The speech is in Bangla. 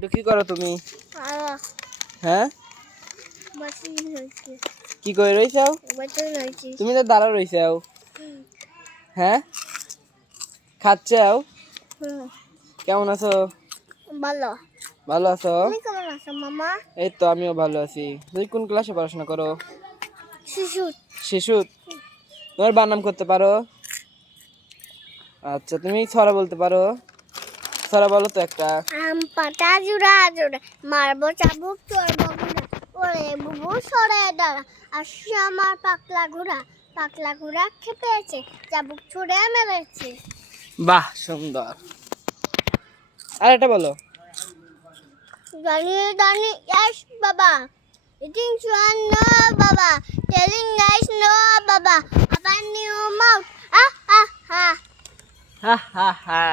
এটা কি করো তুমি? হ্যাঁ, কি করে রইছাও? তুমি তো দাঁড়া রইছাও। হ্যাঁ, খাচ্ছাও? কেমন আছো? ভালো। ভালো আছো? তুমি কেমন আছো মামা? এই তো আমিও ভালো আছি। তুমি কোন ক্লাসে পড়াশোনা করো? শিশু। শিশু। তোমার বানান করতে পারো? আচ্ছা, তুমি ছড়া বলতে পারো? ছড়া বলো তো একটা। আম পাতা জুড়া জুড়া মারবো চাবুক চড়বো ঘুরা ওরে বুবু সরে দাঁড়া আসছে আমার পাকলা ঘোড়া খেপেছে চাবুক ছুড়ে মেরেছে। বাহ, সুন্দর। আর একটা বলো। Dani, yes, Baba. Eating swan, no, Baba. Telling lies, no, Baba. Open your mouth. Ah, ah, ah. Ha Ha Ha